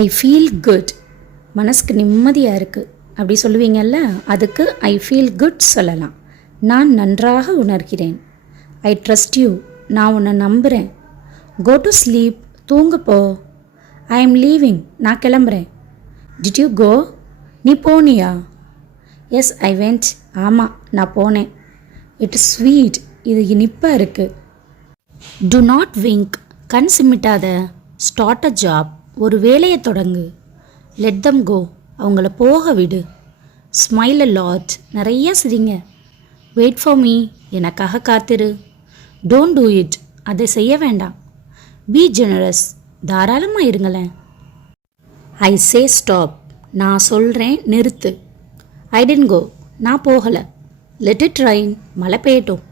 I feel good, மனசுக்கு நிம்மதியாக இருக்குது அப்படி சொல்லுவீங்கல்ல, அதுக்கு ஐ ஃபீல் குட் சொல்லலாம். நான் நன்றாக உணர்கிறேன். ஐ ட்ரஸ்ட் யூ, நான் உன்னை நம்புகிறேன். கோ டு ஸ்லீப், தூங்குப்போ. ஐ எம் லீவிங், நான் கிளம்புறேன். டிட் யூ கோ, நீ போனியா? எஸ் ஐ வெண்ட், ஆமாம் நான் போனேன். இட் இஸ் ஸ்வீட், இது இனிப்பாக இருக்குது. டு நாட் விங்க், கண் சிமிட்டாத. ஸ்டார்ட் அ ஜாப், ஒரு வேலையை தொடங்கு. லெட் தம் கோ, அவங்கள போக விடு. ஸ்மைல் அ லாட், நிறைய சிரிங்க. வெயிட் ஃபார் மீ, எனக்காக காத்திரு. டோன்ட் டூ இட், அதை செய்ய வேண்டாம். பி ஜெனரஸ், தாராளமாக இருங்களேன். ஐ சே ஸ்டாப், நான் சொல்கிறேன் நிறுத்து. ஐ டென்ட் கோ, நான் போகலை. லெட் இட் ரைன், மழை பெய்யட்டும்.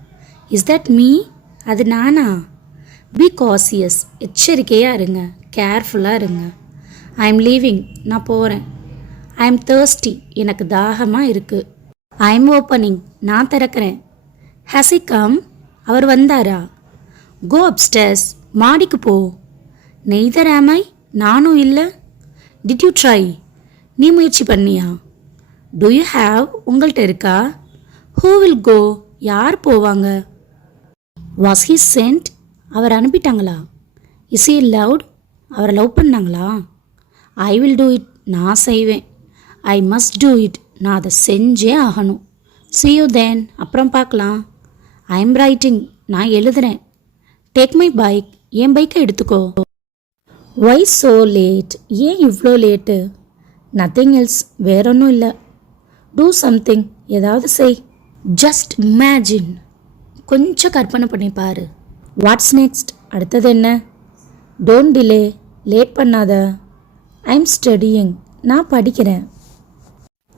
இஸ் தட் மீ, அது நானா? பி காசியஸ், எச்சரிக்கையாக இருங்க, கேர்ஃபுல்லாக இருங்க. ஐ எம் லீவிங், நான் போகிறேன். ஐ எம் தேர்ஸ்டி, எனக்கு தாகமாக இருக்குது. ஐ எம் ஓப்பனிங், நான் திறக்கிறேன். ஹஸ் இ கம், அவர் வந்தாரா? கோ அப்ஸ்டேர்ஸ், மாடிக்கு போ. நெய்தர் ஆம் ஐ, நானும் இல்லை. டிட் யூ ட்ரை, நீ முயற்சி பண்ணியா? டு யூ ஹாவ், உங்கள்கிட்ட இருக்கா? ஹூ வில் கோ, யார் போவாங்க? வாஸ் ஹி சென்ட், அவர் அனுப்பிட்டாங்களா? இஸ் ஹி லவ்ட், அவரை லவ் பண்ணாங்களா? ஐ வில் டூ இட், நான் செய்வேன். ஐ மஸ்ட் டூ இட், நான் அதை செஞ்சே ஆகணும். see you then, அப்புறம் பார்க்கலாம். ஐ எம் ரைட்டிங், நான் எழுதுகிறேன். டேக் மை பைக், என் பைக்கை எடுத்துக்கோ. ஒய் ஸோ லேட், ஏன் இவ்வளோ லேட்டு? நத்திங் எல்ஸ், வேற ஒன்றும் இல்லை. டூ சம்திங், ஏதாவது செய். ஜஸ்ட் இமேஜின், கொஞ்சம் கற்பனை பண்ணி பாரு. வாட்ஸ் நெக்ஸ்ட், அடுத்தது என்ன? டோன்ட் டிலே, லேட் பண்ணாத. ஐ எம் ஸ்டடியிங், நான் படிக்கிறேன்.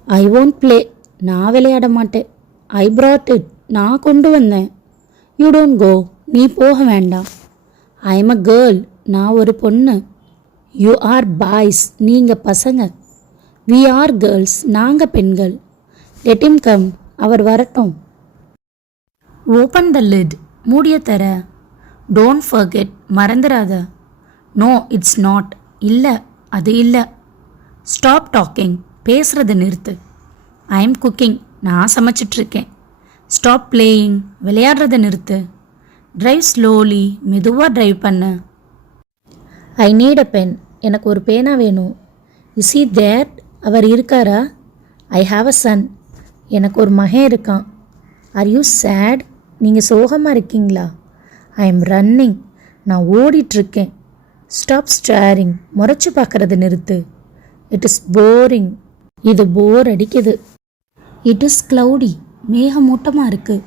ஐ ஒன்ட் ப்ளே, நான் விளையாட மாட்டேன். ஐ brought இட், நான் கொண்டு வந்தேன். யூ டோன்ட் கோ, நீ போக வேண்டாம். ஐ எம் அ கேர்ள், நான் ஒரு பொண்ணு. யூ ஆர் பாய்ஸ், நீங்கள் பசங்க. வி ஆர் கேர்ள்ஸ், நாங்கள் பெண்கள். லெட் him கம், அவர் வரட்டும். ஓப்பன் த லிட், மூடிய தர. டோன்ட் ஃபர்கெட், மறந்துடாத. நோ இட்ஸ் நாட், இல்லை அது இல்லை. ஸ்டாப் டாக்கிங், பேசுகிறத நிறுத்து. ஐ எம் குக்கிங், நான் சமைச்சிட்ருக்கேன். ஸ்டாப் பிளேயிங், விளையாடுறத நிறுத்து. ட்ரைவ் ஸ்லோலி, மெதுவாக ட்ரைவ் பண்ணு. ஐ நீட் அ பென், எனக்கு ஒரு பேனா வேணும். இஸ் ஹி தேர், அவர் இருக்காரா? ஐ ஹாவ் அ சன், எனக்கு ஒரு மகன் இருக்கான். ஆர் யூ சேட், நீங்கள் சோகமாக இருக்கீங்களா? ஐ எம் ரன்னிங், நான் ஓடிட்டுருக்கேன். ஸ்டாப் ஸ்டாரிங், முறைச்சி பார்க்குறத நிறுத்து. இட் இஸ் போரிங், இது போர் அடிக்குது. இட் இஸ் க்ளவுடி, மேகமூட்டமாக இருக்குது.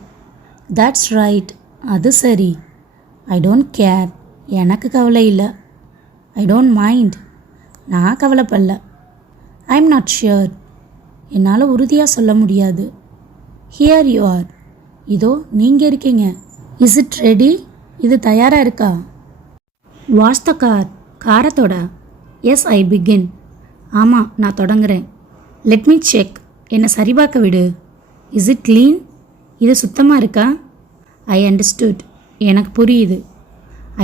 தட்ஸ் ரைட், அது சரி. ஐ டோன்ட் கேர், எனக்கு கவலை இல்லை. ஐ டோன்ட் மைண்ட், நான் கவலைப்படல. ஐ எம் நாட் ஷியர், என்னால் உறுதியாக சொல்ல முடியாது. ஹியர் யூ ஆர், இதோ நீங்கள் இருக்கீங்க. இஸ் இட் ரெடி, இது தயாராக இருக்கா? வாஷ் த கார், காரத்தோட. எஸ் ஐ பிகின், ஆமாம் நான் தொடங்குறேன். லெட் மீ செக், என்னை சரிபார்க்க விடு. இஸ் இட் க்ளீன், இது சுத்தமாக இருக்கா? ஐ அண்டர்ஸ்டுட், எனக்கு புரியுது.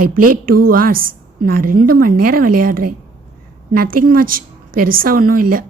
ஐ ப்ளே 2 hours, நான் 2 மணி நேரம் விளையாடுறேன். நத்திங் மச், பெருசாக ஒன்றும் இல்லை.